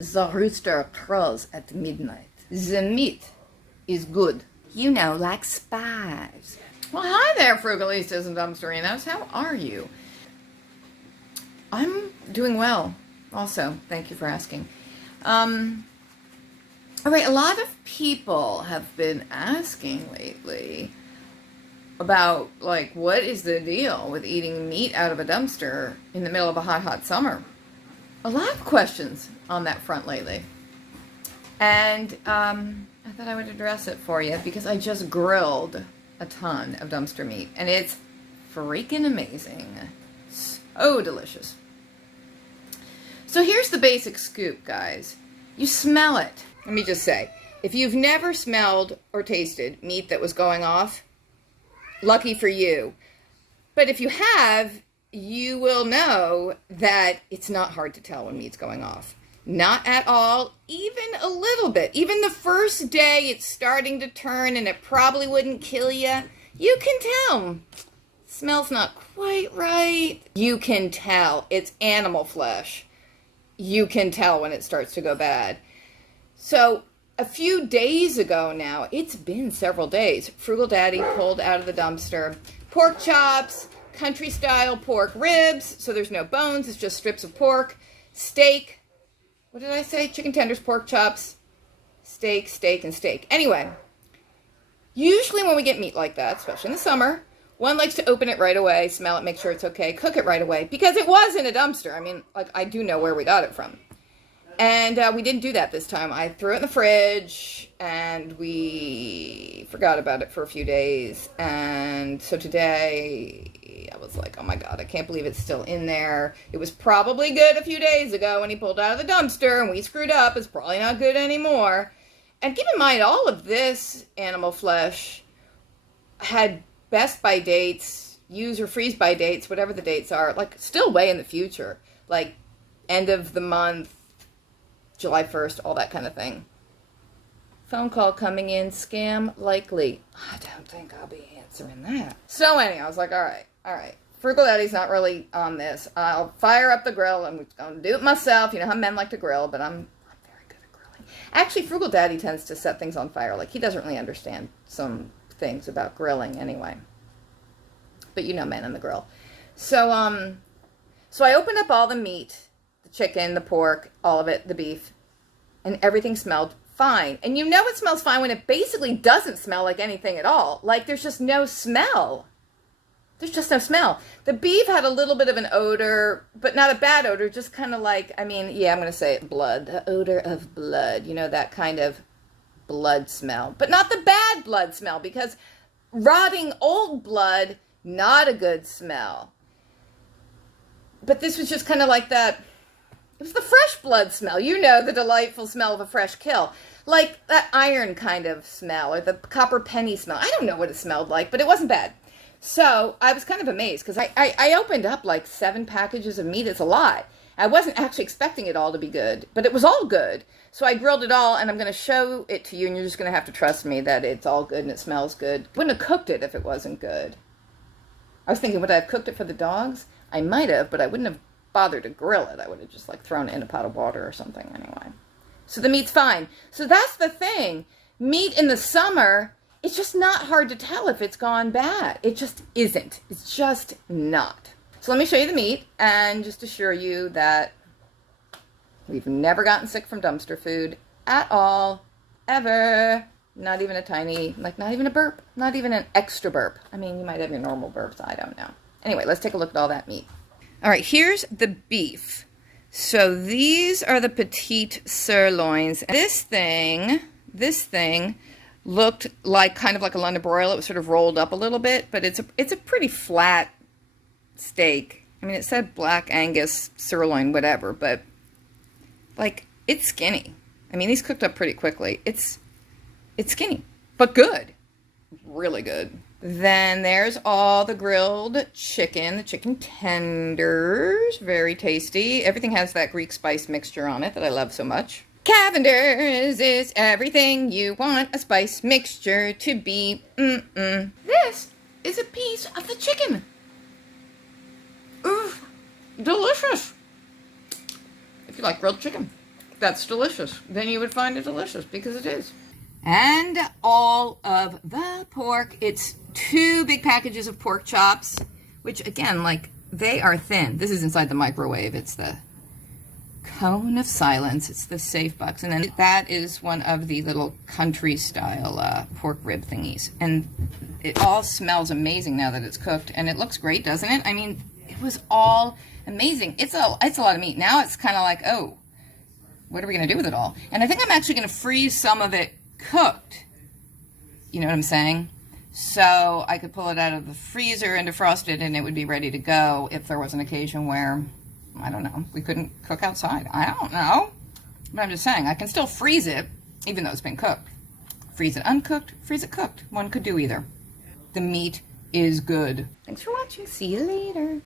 The rooster crows at midnight. The meat is good. You know, like spies. Well, hi there, Frugalistas and Dumpsterinos. How are you? I'm doing well, also. Thank you for asking. All right, a lot of people have been asking lately about, like, what is the deal with eating meat out of a dumpster in the middle of a hot, hot summer? A lot of questions on that front lately. And I thought I would address it for you because I just grilled a ton of dumpster meat. And it's freaking amazing. So delicious. So here's the basic scoop, guys. You smell it. Let me just say, if you've never smelled or tasted meat that was going off, lucky for you. But if you have, you will know that it's not hard to tell when meat's going off. Not at all, even a little bit. Even the first day it's starting to turn and it probably wouldn't kill you, you can tell. Smells not quite right. You can tell. It's animal flesh. You can tell when it starts to go bad. So a few days ago now, it's been several days, Frugal Daddy pulled out of the dumpster pork chops, country style pork ribs, so there's no bones, it's just strips of pork, steak, what did I say? Chicken tenders, pork chops, steak, and steak. Anyway, usually when we get meat like that, especially in the summer, one likes to open it right away, smell it, make sure it's okay, cook it right away, because it was in a dumpster. I mean, like, I do know where we got it from. And we didn't do that this time. I threw it in the fridge, and we forgot about it for a few days. And so today, I was like, oh my God, I can't believe it's still in there. It was probably good a few days ago when he pulled out of the dumpster, and we screwed up. It's probably not good anymore. And keep in mind, all of this animal flesh had best by dates, use or freeze by dates, whatever the dates are, like still way in the future. Like end of the month, July 1st, all that kind of thing. Phone call coming in, scam likely. I don't think I'll be answering that. So anyway, I was like, all right. Frugal Daddy's not really on this. I'll fire up the grill. I'm going to do it myself. You know how men like to grill, but I'm very good at grilling. Actually, Frugal Daddy tends to set things on fire. Like, he doesn't really understand some things about grilling anyway. But you know men in the grill. So I opened up all the meat, chicken, the pork, all of it, the beef, and everything smelled fine. And you know it smells fine when it basically doesn't smell like anything at all. Like, there's just no smell. There's just no smell. The beef had a little bit of an odor, but not a bad odor, just kind of like, I mean, yeah, I'm going to say it, blood. The odor of blood. You know, that kind of blood smell. But not the bad blood smell, because rotting old blood, not a good smell. But this was just kind of like that. It was the fresh blood smell. You know, the delightful smell of a fresh kill. Like that iron kind of smell, or the copper penny smell. I don't know what it smelled like, but it wasn't bad. So I was kind of amazed, because I opened up like 7 packages of meat. It's a lot. I wasn't actually expecting it all to be good, but it was all good. So I grilled it all, and I'm going to show it to you, and you're just going to have to trust me that it's all good and it smells good. Wouldn't have cooked it if it wasn't good. I was thinking, would I have cooked it for the dogs? I might have, but I wouldn't have bothered to grill it. I would have just like thrown it in a pot of water or something anyway. So the meat's fine. So that's the thing. Meat in the summer, it's just not hard to tell if it's gone bad. It just isn't. It's just not. So let me show you the meat and just assure you that we've never gotten sick from dumpster food at all, ever. Not even a tiny, like not even a burp, not even an extra burp. I mean, you might have your normal burps, I don't know. Anyway, let's take a look at all that meat. All right, here's the beef. So these are the petite sirloins. This thing looked like kind of like a London broil. It was sort of rolled up a little bit, but it's a pretty flat steak. I mean, it said Black Angus sirloin, whatever, but like it's skinny. I mean, these cooked up pretty quickly. It's skinny, but good, really good. Then there's all the grilled chicken, the chicken tenders, very tasty. Everything has that Greek spice mixture on it that I love so much. Cavender's is everything you want a spice mixture to be. This is a piece of the chicken. Ooh, delicious. If you like grilled chicken. that's delicious. Then you would find it delicious, because it is. And all of the pork. It's 2 big packages of pork chops, which again, like, they are thin. This is inside the microwave. It's the cone of silence. It's the safe box. And then that is one of the little country style pork rib thingies. And it all smells amazing now that it's cooked. And it looks great, doesn't it? I mean, it was all amazing. It's a lot of meat. Now it's kind of like, oh, what are we going to do with it all? And I think I'm actually going to freeze some of it cooked. You know what I'm saying? So I could pull it out of the freezer and defrost it, and it would be ready to go if there was an occasion where, I don't know, we couldn't cook outside. I don't know. But I'm just saying, I can still freeze it, even though it's been cooked. Freeze it uncooked, freeze it cooked. One could do either. The meat is good. Thanks for watching. See you later.